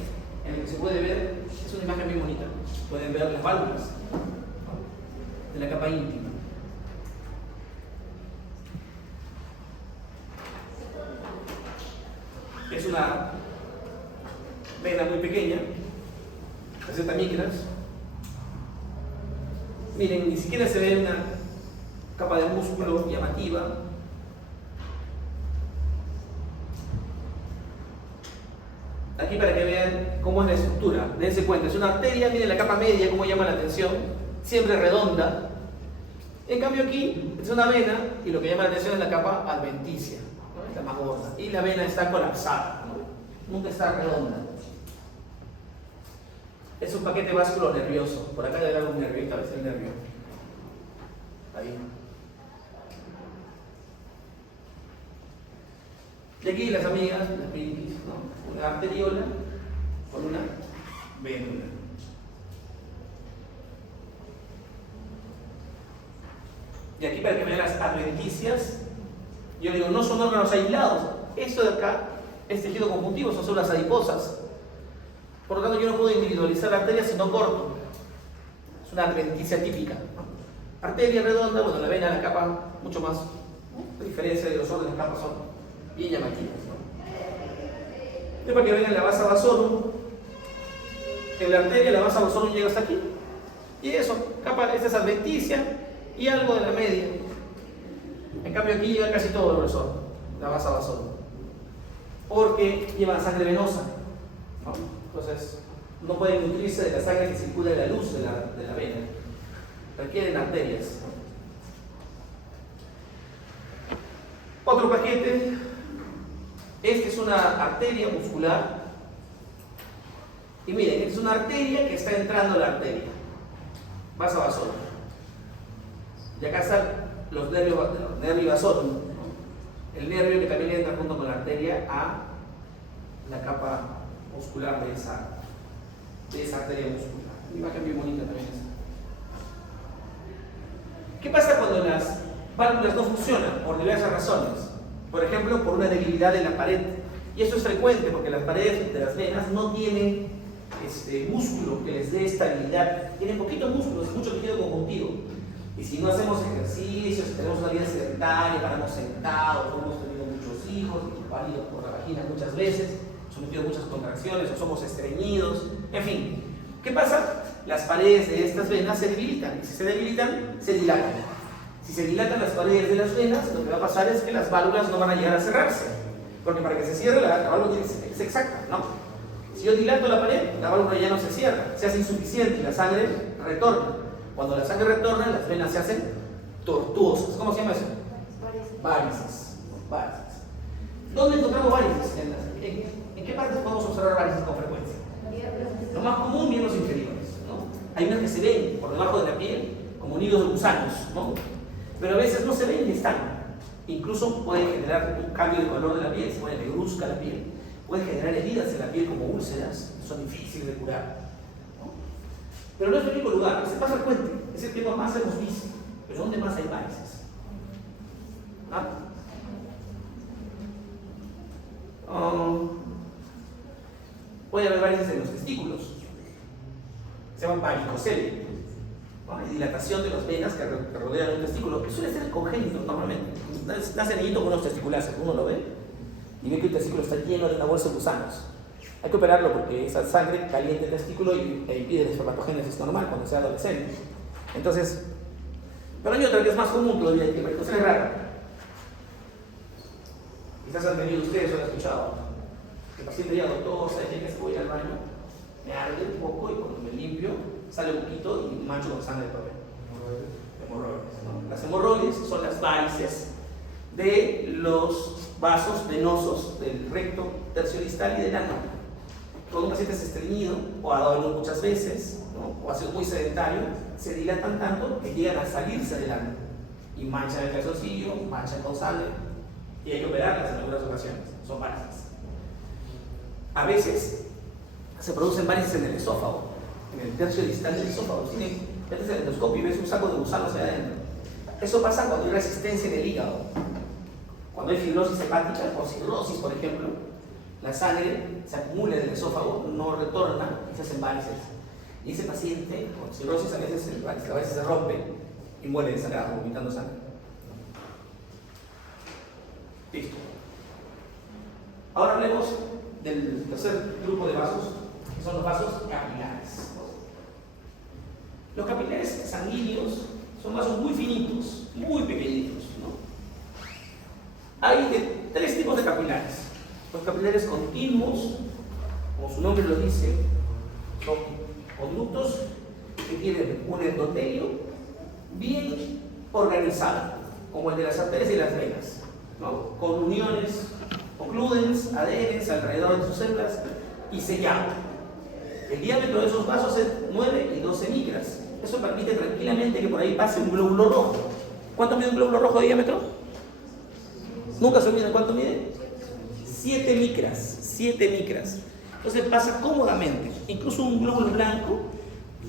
en el que se puede ver, es una imagen bien bonita, pueden ver las válvulas de la capa íntima. Es una vena muy pequeña, presenta micras. Miren, ni siquiera se ve una capa de músculo llamativa. Aquí para que vean cómo es la estructura, dense cuenta, es una arteria, miren la capa media, cómo llama la atención, siempre redonda. En cambio aquí es una vena y lo que llama la atención es la capa adventicia, ¿no? Es la más gorda. Y la vena está colapsada, ¿no? Nunca está redonda. Es un paquete vascular nervioso. Por acá debe haber un nervio, tal vez el nervio. Ahí. Y aquí las amigas, las pinkies, ¿no? Una arteriola con una vénula. Y aquí para que vean las adventicias, yo digo, no son órganos aislados. Esto de acá es tejido conjuntivo, son células adiposas. Por lo tanto, yo no puedo individualizar la arteria si no corto. Es una adventicia típica, ¿no? Arteria redonda, bueno, la vena, la capa, mucho más, ¿no? La diferencia de los órganos de las capas son bien llamativas, ¿no? Es para que vean la vasa vasorum. En la arteria la vasa vasorum llega hasta aquí. Y eso, capa, esta es adventicia y algo de la media. En cambio aquí llega casi todo el grosor, la vasa vasorum. Porque lleva sangre venosa, ¿no? Entonces no pueden nutrirse de la sangre que circula de la luz de la vena. Requieren arterias. Otro paquete. Esta es una arteria muscular. Y miren, esta es una arteria que está entrando a la arteria. Vasa vasorum. Y acá están los nervios vasorum, ¿no? El nervio que también entra junto con la arteria a la capa muscular de esa arteria muscular. Una imagen bien bonita también esa. ¿Qué pasa cuando las válvulas no funcionan? Por diversas razones. Por ejemplo, por una debilidad en la pared. Y esto es frecuente porque las paredes de las venas no tienen músculo que les dé estabilidad. Tienen poquitos músculos, mucho tejido conjuntivo. Y si no hacemos ejercicios, si tenemos una vida sedentaria, paramos sentados, no hemos tenido muchos hijos, paridos por la vagina muchas veces, sometidos a muchas contracciones, o somos estreñidos, en fin. ¿Qué pasa? Las paredes de estas venas se debilitan. Y si se debilitan, se dilatan. Si se dilatan las paredes de las venas, lo que va a pasar es que las válvulas no van a llegar a cerrarse. Porque para que se cierre, la válvula es exacta, ¿no? Si yo dilato la pared, la válvula ya no se cierra, se hace insuficiente y la sangre retorna. Cuando la sangre retorna, las venas se hacen tortuosas. ¿Cómo se llama eso? Varices. ¿Dónde encontramos varices? ¿En qué partes podemos observar varices con frecuencia? Lo más común, miembros inferiores, ¿no? Hay unas que se ven por debajo de la piel como nidos de gusanos, ¿no? Pero a veces no se ven y están. Incluso puede generar un cambio de color de la piel, se pone negruzca la piel, puede generar heridas en la piel como úlceras, son difíciles de curar, ¿no? Pero no es el único lugar, es el más frecuente, es el que más hemos visto. Pero ¿dónde más hay varices? ¿Ah? Puede haber varices en los testículos, se llaman varicocele, ¿no? Hay dilatación de las venas que rodean un testículo, que suele ser congénito normalmente. Nace niñito con unos testiculares, uno lo ve y ve que el testículo está lleno de una bolsa de gusanos. Hay que operarlo porque esa sangre calienta el testículo e impide la espermatogénesis normal cuando sea adolescente. Entonces, pero hay otra que es más común todavía, que la varicocele es rara. Quizás han tenido ustedes o han escuchado. El paciente ya, doctor, ¿sabe qué? Que voy al baño, me arde un poco y cuando me limpio sale un poquito y mancho con sangre por hemorroides, ¿no? Las hemorroides son las varices de los vasos venosos del recto terciodistal y del ano. Cuando un paciente es estreñido o ha dado muchas veces, ¿no? O ha sido muy sedentario, se dilatan tanto que llegan a salirse del ano y manchan el calzoncillo, manchan con sangre y hay que operarlas en algunas ocasiones, son varices. A veces se producen varices en el esófago, en el tercio distal del esófago. Metes el endoscopio y ves un saco de gusanos ahí adentro. Eso pasa cuando hay resistencia en el hígado. Cuando hay fibrosis hepática o cirrosis, por ejemplo, la sangre se acumula en el esófago, no retorna y se hacen varices. Y ese paciente con cirrosis a veces se rompe y muere desangrado, vomitando sangre. Listo. Ahora hablemos del tercer grupo de vasos, que son los vasos capilares. Los capilares sanguíneos son vasos muy finitos, muy pequeñitos, ¿no? Hay tres tipos de capilares. Los capilares continuos, como su nombre lo dice, son conductos que tienen un endotelio bien organizado, como el de las arterias y las venas, ¿no? Con uniones ocludens, adherens alrededor de sus células y sellado. El diámetro de esos vasos es 9 y 12 micras. Eso permite tranquilamente que por ahí pase un glóbulo rojo. ¿Cuánto mide un glóbulo rojo de diámetro? ¿Nunca se olvida cuánto mide? 7 micras. 7 micras. Entonces pasa cómodamente. Incluso un glóbulo blanco,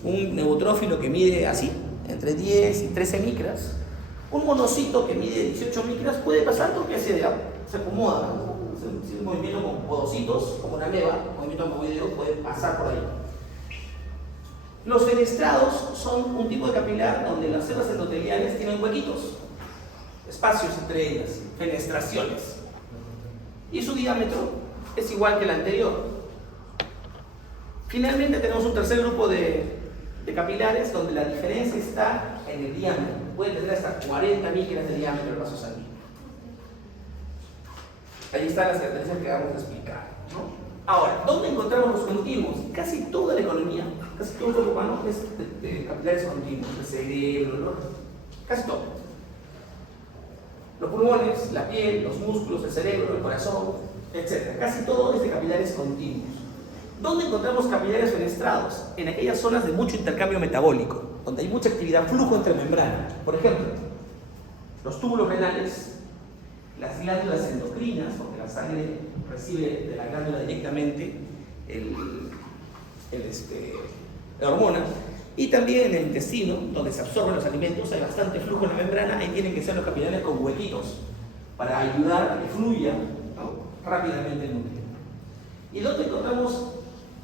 un neutrófilo que mide así, entre 10 y 13 micras, un monocito que mide 18 micras puede pasar porque se acomoda, ¿no? Un movimiento con podocitos, como una leva, movimiento amboideo, puede pasar por ahí. Los fenestrados son un tipo de capilar donde las células endoteliales tienen huequitos, espacios entre ellas, fenestraciones. Y su diámetro es igual que el anterior. Finalmente tenemos un tercer grupo de capilares donde la diferencia está en el diámetro. Puede tener hasta 40 micras de diámetro el vaso sanguíneo. Ahí están las características que vamos a explicar, ¿no? Ahora, ¿dónde encontramos los continuos? Casi toda la economía, casi todo el cuerpo humano es de capilares continuos, el cerebro, ¿no? Casi todo. Los pulmones, la piel, los músculos, el cerebro, el corazón, etc. Casi todo es de capilares continuos. ¿Dónde encontramos capilares fenestrados? En aquellas zonas de mucho intercambio metabólico, donde hay mucha actividad, flujo entre membranas. Por ejemplo, los túbulos renales, las glándulas endocrinas, porque la sangre recibe de la glándula directamente la hormona, y también en el intestino, donde se absorben los alimentos, hay bastante flujo en la membrana, ahí tienen que ser los capilares con huequitos para ayudar a que fluya, ¿no?, rápidamente el nutriente. ¿Y dónde encontramos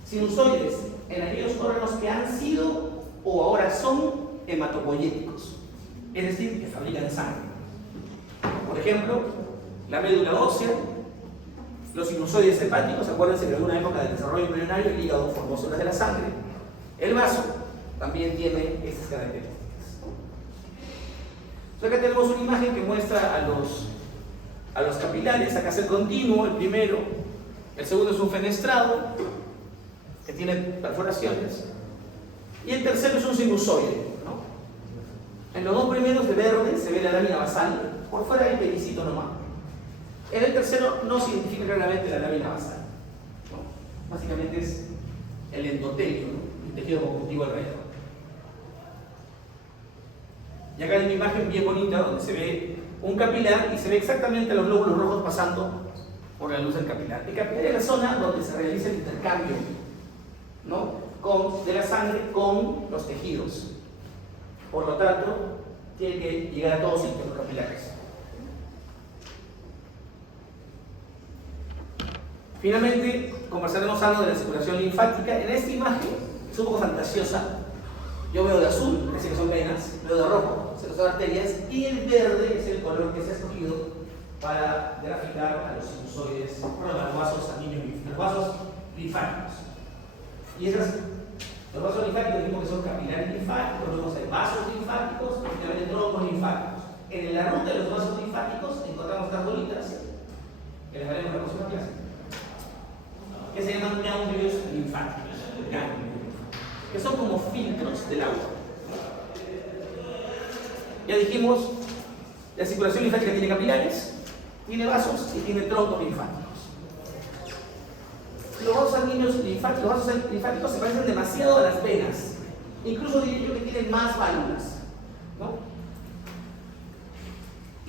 sinusoides? En aquellos órganos que han sido o ahora son hematopoyéticos, es decir, que fabrican sangre. Por ejemplo, la médula ósea, los sinusoides hepáticos. Acuérdense que en alguna época del desarrollo embrionario el hígado formó zonas de la sangre. El vaso también tiene estas características. Entonces acá tenemos una imagen que muestra a los capilares. Acá es el continuo, el primero. El segundo es un fenestrado que tiene perforaciones. Y el tercero es un sinusoide, ¿no? En los dos primeros de verde se ve la lámina basal. Por fuera hay pericito nomás. En el tercero no se identifica claramente la lámina basal, ¿no? Básicamente es el endotelio, ¿no? El tejido conjuntivo alrededor. Y acá hay una imagen bien bonita donde se ve un capilar y se ve exactamente los glóbulos rojos pasando por la luz del capilar. El capilar es la zona donde se realiza el intercambio, ¿no? De la sangre con los tejidos. Por lo tanto, tiene que llegar a todos sitios los capilares. Finalmente, conversaremos algo de la circulación linfática. En esta imagen es un poco fantasiosa. Yo veo de azul, es decir, que son venas, veo de rojo, que son arterias, y el verde es el color que se ha escogido para graficar a los sinusoides, a los vasos sanguíneos, los vasos linfáticos. Y los vasos linfáticos dijimos que son capilares linfáticos, luego hay vasos linfáticos y también troncos linfáticos. En la ruta de los vasos linfáticos encontramos estas bolitas, que les haremos en la próxima clase, que se llaman ganglios linfáticos, que son como filtros del agua. Ya dijimos, la circulación linfática tiene capilares, tiene vasos y tiene troncos linfáticos. Los vasos sanguíneos linfáticos, los vasos linfáticos se parecen demasiado a las venas, incluso diría yo que tienen más válvulas, ¿no?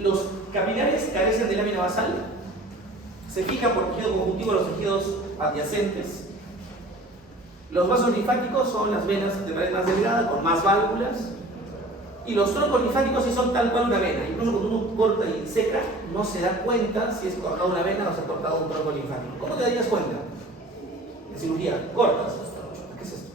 Los capilares carecen de lámina basal, se fijan por tejido conjuntivo a los tejidos adyacentes. Los vasos linfáticos son las venas de pared más delgada con más válvulas, y los troncos linfáticos sí son tal cual una vena. Incluso cuando uno corta y seca, no se da cuenta si es cortado una vena o se ha cortado un tronco linfático. ¿Cómo te darías cuenta? En cirugía, cortas. ¿Qué es esto?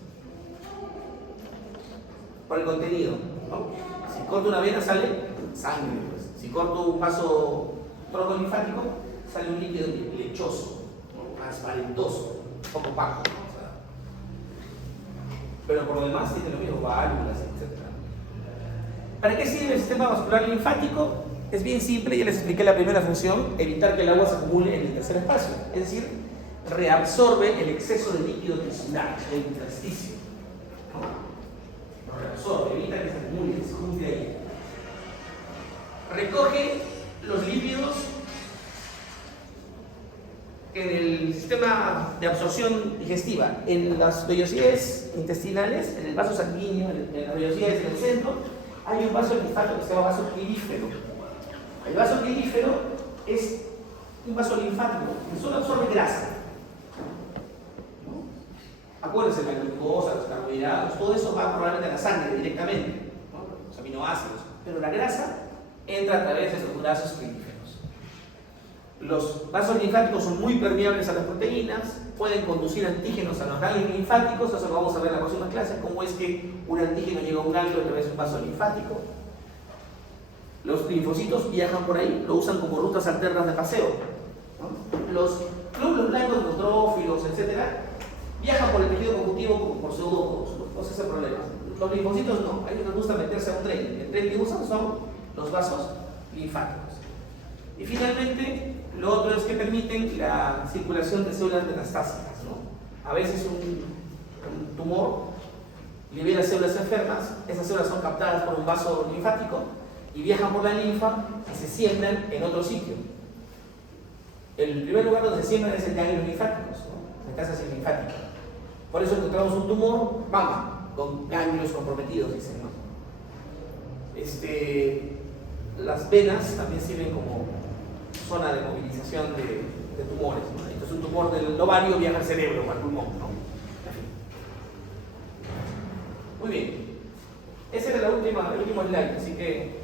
Por el contenido, ¿no? Si corto una vena sale sangre, pues. Si corto un vaso tronco linfático sale un líquido lechoso, ¿no? Transparentoso, un poco opaco, ¿no? Pero por lo demás tiene lo mismo, válvulas, etc. ¿Para qué sirve el sistema vascular linfático? Es bien simple, ya les expliqué la primera función, evitar que el agua se acumule en el tercer espacio, es decir, reabsorbe el exceso de líquido tisular del intersticio, ¿no? Lo reabsorbe, evita que se acumule, que se junte ahí. Recoge los lípidos en el sistema de absorción digestiva, en las vellosidades intestinales, en el vaso sanguíneo, en las vellosidades del centro, hay un vaso linfático que se llama vaso pilífero. El vaso pilífero es un vaso linfático que solo absorbe grasa, ¿no? Acuérdense, la glucosa, los carbohidratos, todo eso va probablemente a la sangre directamente, ¿no? Los aminoácidos, pero la grasa entra a través de esos vasos pilíferos. Los vasos linfáticos son muy permeables a las proteínas, pueden conducir antígenos a los ganglios linfáticos, eso lo vamos a ver en la próxima clase, cómo es que un antígeno llega a un ganglio a través de un vaso linfático. Los linfocitos viajan por ahí, lo usan como rutas alternas de paseo, ¿no? Los glóbulos blancos, neutrófilos, etc., viajan por el tejido conjuntivo como por pseudópodos, no es ese problema. Los linfocitos no, a ellos les gusta meterse a un tren, el tren que usan son los vasos linfáticos. Y finalmente, lo otro es que permiten la circulación de células metastásicas, ¿no? A veces un tumor libera células enfermas, esas células son captadas por un vaso linfático y viajan por la linfa y se siembran en otro sitio. El primer lugar donde se siembran es en ganglios linfáticos, ¿no? La casa es linfática. Por eso encontramos un tumor, mama, con ganglios comprometidos, dicen, ¿no? Las venas también sirven como zona de movilización de tumores, ¿no? Entonces un tumor del ovario viaja al cerebro o al pulmón, ¿no? En fin. Muy bien. Ese era el último slide, así que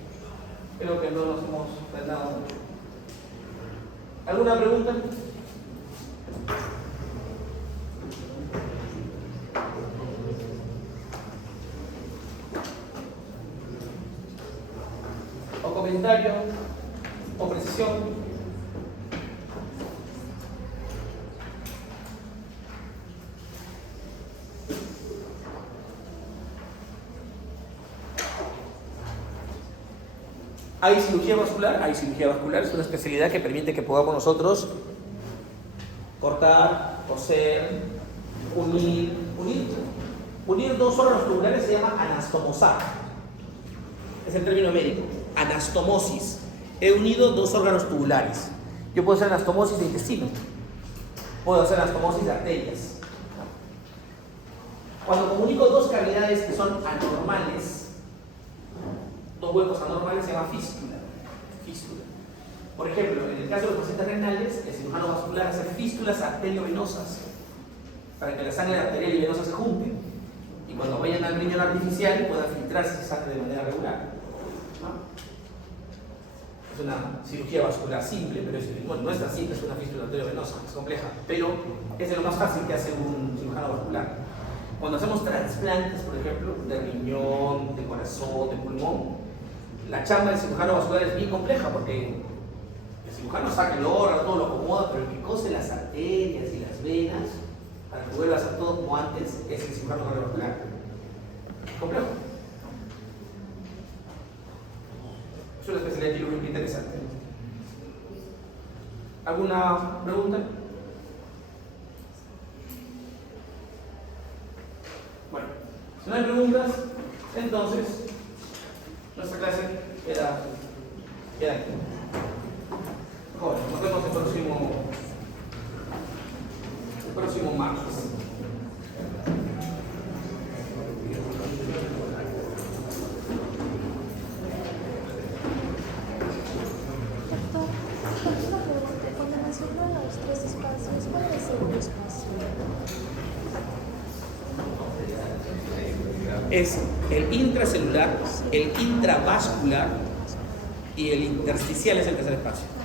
creo que no nos hemos frenado mucho. ¿Alguna pregunta? ¿O comentario? ¿O precisión? ¿Hay cirugía vascular? Hay cirugía vascular, es una especialidad que permite que podamos nosotros cortar, coser, unir dos órganos tubulares se llama anastomosar. Es el término médico, anastomosis. He unido dos órganos tubulares. Yo puedo hacer anastomosis de intestino, puedo hacer anastomosis de arterias. Cuando comunico dos cavidades que son anormales, dos huecos anormales, se llama fístula. Fístula. Por ejemplo, en el caso de los pacientes renales, el cirujano vascular hace fístulas arteriovenosas para que la sangre arterial y venosa se junten y cuando vayan al riñón artificial pueda filtrarse esa sangre de manera regular. ¿No? Es una cirugía vascular simple, pero bueno, no es tan simple, es una fístula arteriovenosa, es compleja, pero es de lo más fácil que hace un cirujano vascular. Cuando hacemos trasplantes, por ejemplo, de riñón, de corazón, de pulmón, la chamba del cirujano vascular es bien compleja porque el cirujano saca el órgano, todo lo acomoda, pero el que cose las arterias y las venas para que vuelva a hacer todo como antes es el cirujano cardiovascular. Complejo. Es una especialidad quirúrgica interesante. ¿Alguna pregunta? Bueno, si no hay preguntas, entonces nuestra clase queda aquí. Joder, nos vemos el próximo martes. Cuando mencionan los tres espacios, ¿cuál es el segundo espacio? Es el intracelular, el intravascular y el intersticial es el tercer espacio.